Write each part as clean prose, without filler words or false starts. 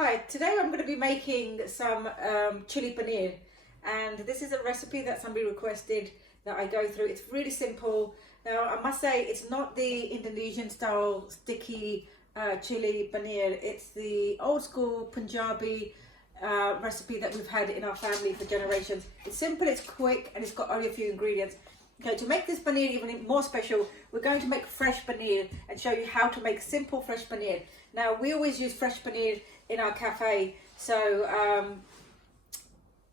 Hi, today I'm going to be making some chili paneer, and this is a recipe that somebody requested that I go through. It's really simple. Now I must say it's not the Indonesian style sticky chili paneer. It's the old school Punjabi recipe that we've had in our family for generations. It's simple, it's quick, and it's got only a few ingredients. Okay, to make this paneer even more special, we're going to make fresh paneer and show you how to make simple fresh paneer. Now, we always use fresh paneer in our cafe, so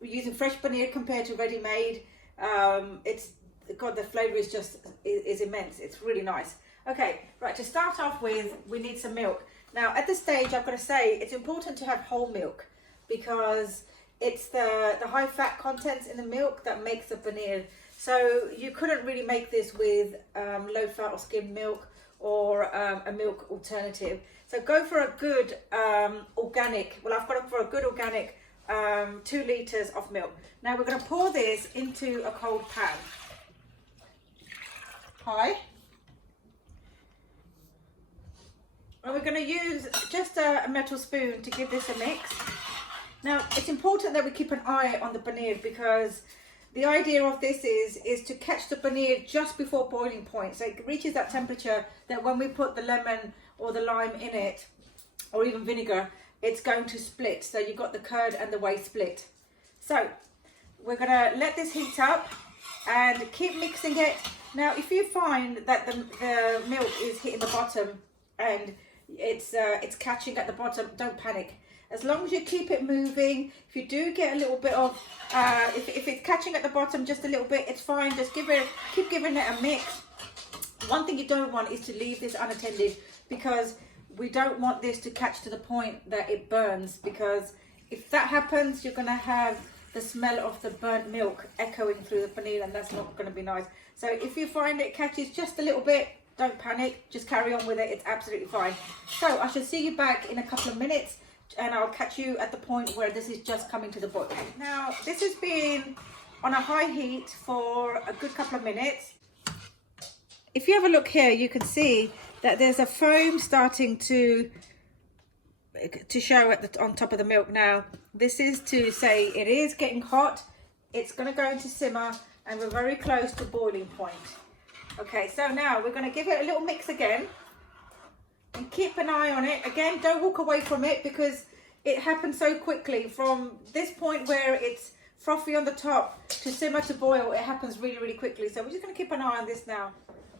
we're using fresh paneer compared to ready-made. The flavour is just is immense. It's really nice. Okay, right, to start off with, we need some milk. Now, at this stage, I've got to say, it's important to have whole milk because it's the high fat contents in the milk that makes the paneer. So you couldn't really make this with low fat or skim milk or a milk alternative. So go for a good organic, well, I've got it for a good organic 2 litres of milk. Now we're going to pour this into a cold pan. Hi. And we're going to use just a metal spoon to give this a mix. Now it's important that we keep an eye on the paneer because the idea of this is to catch the paneer just before boiling point. So it reaches that temperature that when we put the lemon or the lime in it, or even vinegar, it's going to split. So you've got the curd and the whey split. So we're gonna let this heat up and keep mixing it. Now, if you find that the milk is hitting the bottom and it's catching at the bottom, don't panic. As long as you keep it moving, if you do get a little bit of, if it's catching at the bottom just a little bit, it's fine. Just keep giving it a mix. One thing you don't want is to leave this unattended because we don't want this to catch to the point that it burns, because if that happens, you're going to have the smell of the burnt milk echoing through the paneer, and that's not going to be nice. So if you find it catches just a little bit, don't panic. Just carry on with it. It's absolutely fine. So I shall see you back in a couple of minutes, and I'll catch you at the point where this is just coming to the boil. Now, this has been on a high heat for a good couple of minutes. If you have a look here, you can see that there's a foam starting to show on top of the milk. Now, this is to say it is getting hot. It's going to go into simmer, and we're very close to boiling point. Okay, so now we're going to give it a little mix again. And keep an eye on it. Again, don't walk away from it because it happens so quickly. From this point where it's frothy on the top to simmer to boil, it happens really, really quickly. So we're just going to keep an eye on this now.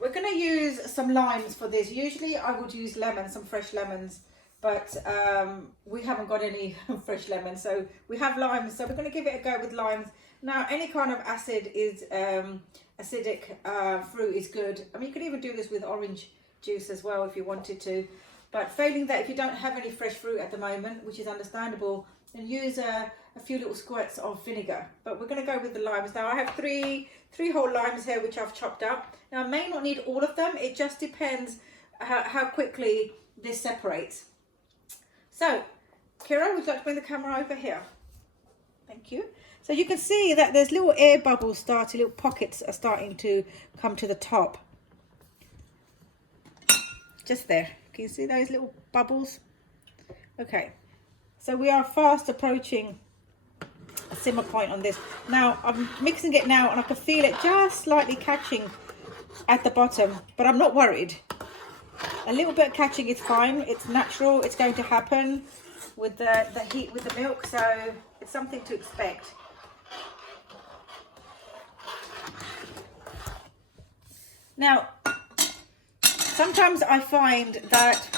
We're going to use some limes for this. Usually I would use lemons, some fresh lemons, but we haven't got any fresh lemons. So we have limes, so we're going to give it a go with limes. Now, any kind of acid is acidic fruit is good. I mean, you could even do this with orange juice as well if you wanted to, but failing that, if you don't have any fresh fruit at the moment, which is understandable, then use a few little squirts of vinegar. But we're going to go with the limes. Now I have three whole limes here which I've chopped up. Now I may not need all of them, it just depends how quickly this separates. So Kira, would you like to bring the camera over here? Thank you. So you can see that there's little air bubbles little pockets are starting to come to the top. Just there. Can you see those little bubbles? Okay, so we are fast approaching a simmer point on this. Now I'm mixing it now and I can feel it just slightly catching at the bottom, but I'm not worried. A little bit of catching is fine. It's natural. It's going to happen with the heat with the milk, so it's something to expect. Now, sometimes I find that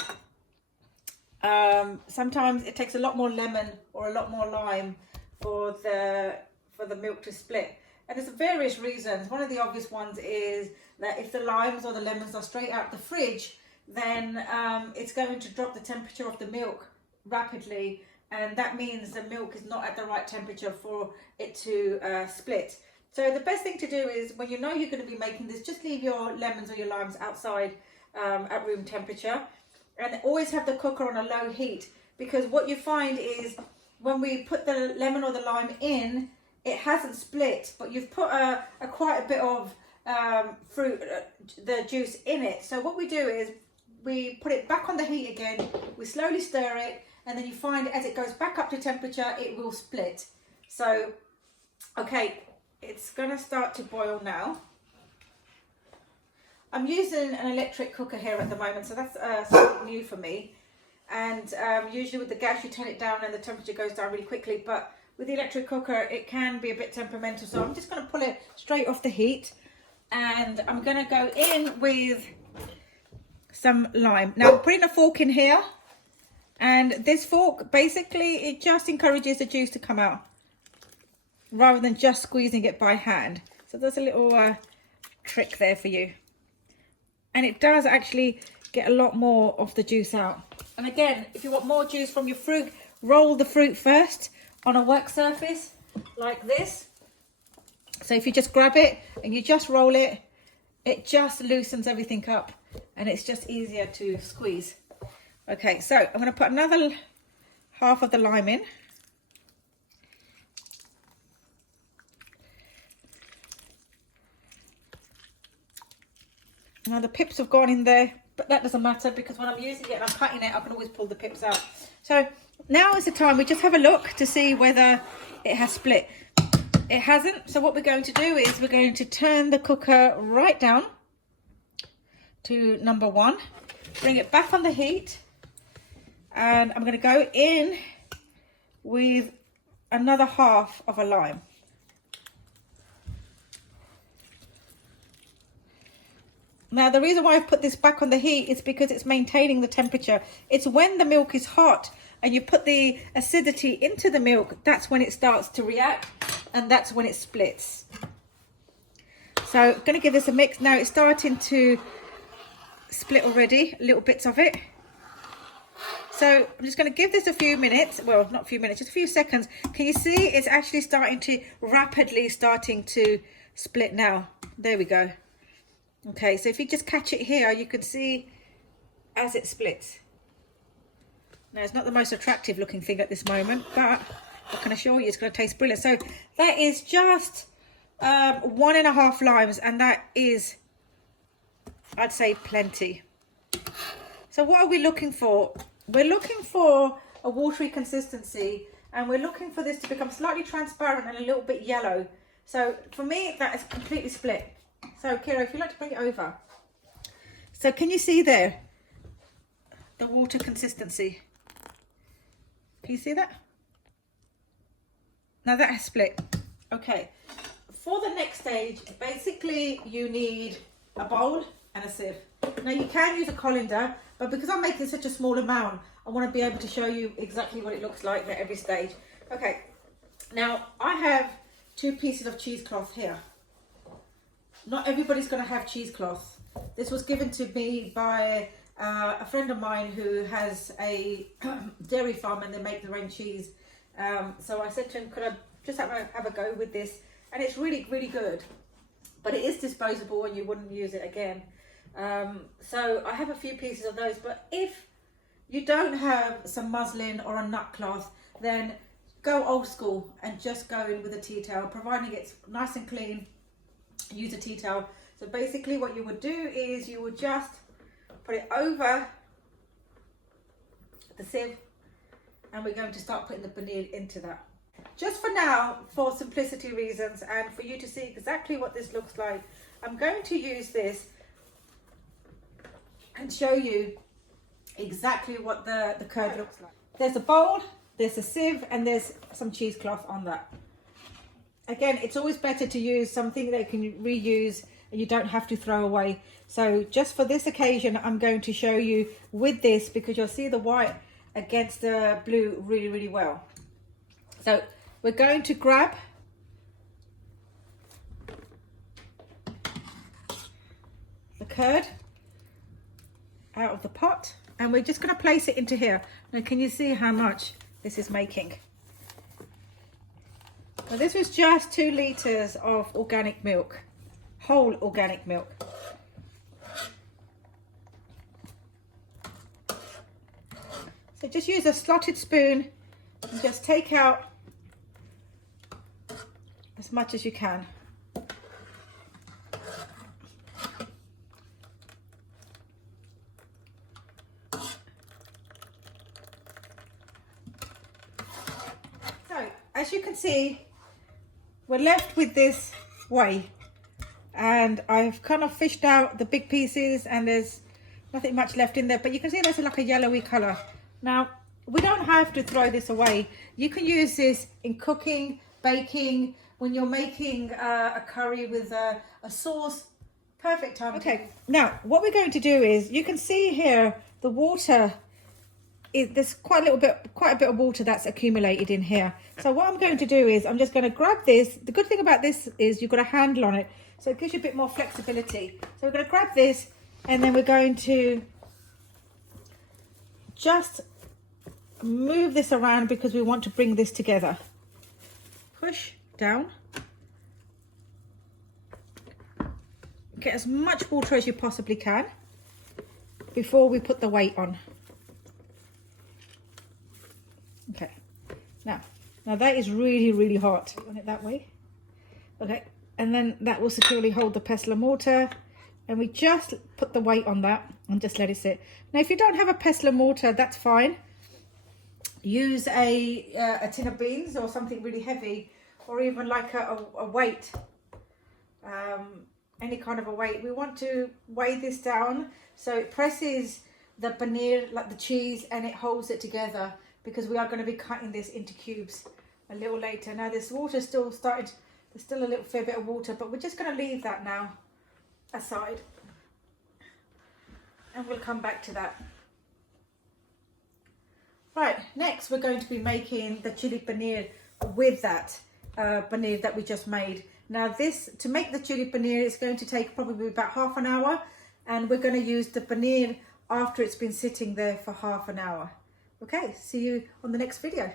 sometimes it takes a lot more lemon or a lot more lime for the milk to split, and there's various reasons. One of the obvious ones is that if the limes or the lemons are straight out the fridge, then it's going to drop the temperature of the milk rapidly, and that means the milk is not at the right temperature for it to split. So the best thing to do is, when you know you're going to be making this, just leave your lemons or your limes outside at room temperature, and always have the cooker on a low heat, because what you find is when we put the lemon or the lime in, it hasn't split, but you've put quite a bit of fruit, the juice in it. So what we do is we put it back on the heat again, we slowly stir it, and then you find as it goes back up to temperature, it will split. So, okay, it's going to start to boil now. I'm using an electric cooker here at the moment, so that's something new for me. And usually with the gas, you turn it down and the temperature goes down really quickly. But with the electric cooker, it can be a bit temperamental. So I'm just going to pull it straight off the heat. And I'm going to go in with some lime. Now I'm putting a fork in here. And this fork, basically, it just encourages the juice to come out, rather than just squeezing it by hand. So there's a little trick there for you. And it does actually get a lot more of the juice out. And again, if you want more juice from your fruit, roll the fruit first on a work surface like this. So if you just grab it and you just roll it, it just loosens everything up and it's just easier to squeeze. Okay, so I'm going to put another half of the lime in. Now the pips have gone in there, but that doesn't matter because when I'm using it and I'm cutting it, I can always pull the pips out. So now is the time we just have a look to see whether it has split. It hasn't. So what we're going to do is we're going to turn the cooker right down to number 1, bring it back on the heat, and I'm going to go in with another half of a lime. Now, the reason why I've put this back on the heat is because it's maintaining the temperature. It's when the milk is hot and you put the acidity into the milk, that's when it starts to react and that's when it splits. So I'm going to give this a mix. Now it's starting to split already, little bits of it. So I'm just going to give this a few minutes. Well, not a few minutes, just a few seconds. Can you see it's actually rapidly starting to split now? There we go. Okay, so if you just catch it here, you can see as it splits. Now, it's not the most attractive looking thing at this moment, but I can assure you it's going to taste brilliant. So that is just 1.5 limes, and that is, I'd say, plenty. So what are we looking for? We're looking for a watery consistency, and we're looking for this to become slightly transparent and a little bit yellow. So for me, that is completely split. So Kira, if you'd like to bring it over. So can you see there the water consistency? Can you see that? Now that has split. Okay, for the next stage, basically you need a bowl and a sieve. Now you can use a colander, but because I'm making such a small amount, I want to be able to show you exactly what it looks like at every stage. Okay, now I have 2 pieces of cheesecloth here. Not everybody's going to have cheesecloth. This was given to me by a friend of mine who has a dairy farm and they make their own cheese. So I said to him, could I just have a go with this? And it's really, really good. But it is disposable and you wouldn't use it again. So I have a few pieces of those. But if you don't have some muslin or a nut cloth, then go old school and just go in with a tea towel, providing it's nice and clean. Use a tea towel. So basically what you would do is you would just put it over the sieve, and we're going to start putting the paneer into that. Just for now, for simplicity reasons and for you to see exactly what this looks like, I'm going to use this and show you exactly what the curd looks like. There's a bowl, there's a sieve, and there's some cheesecloth on that. Again, it's always better to use something that you can reuse and you don't have to throw away. So just for this occasion, I'm going to show you with this because you'll see the white against the blue really, really well. So we're going to grab the curd out of the pot and we're just going to place it into here. Now, can you see how much this is making? Now this was just 2 litres of organic milk, whole organic milk. So just use a slotted spoon and just take out as much as you can. as you can see, we're left with this whey, and I've kind of fished out the big pieces and there's nothing much left in there, but you can see there's like a yellowy color. Now we don't have to throw this away. You can use this in cooking, baking, when you're making a curry with a sauce. Perfect time. Okay, now what we're going to do is, you can see here the water is, there's quite a bit of water that's accumulated in here. So what I'm going to do is I'm just going to grab this. The good thing about this is you've got a handle on it, so it gives you a bit more flexibility. So we're going to grab this, and then we're going to just move this around because we want to bring this together. Push down. Get as much water as you possibly can before we put the weight on. Okay, now that is really hot. Want it that way? Okay, and then that will securely hold the pestle and mortar, and we just put the weight on that and just let it sit. Now if you don't have a pestle and mortar, that's fine. Use a tin of beans or something really heavy, or even like a weight, any kind of a weight. We want to weigh this down so it presses the paneer, like the cheese, and it holds it together, because we are going to be cutting this into cubes a little later. Now this water still started, there's still a little fair bit of water, but we're just going to leave that now aside, and we'll come back to that. Right, next we're going to be making the chili paneer with that paneer that we just made. Now this, to make the chili paneer, it's going to take probably about half an hour, and we're going to use the paneer after it's been sitting there for half an hour. Okay, see you on the next video.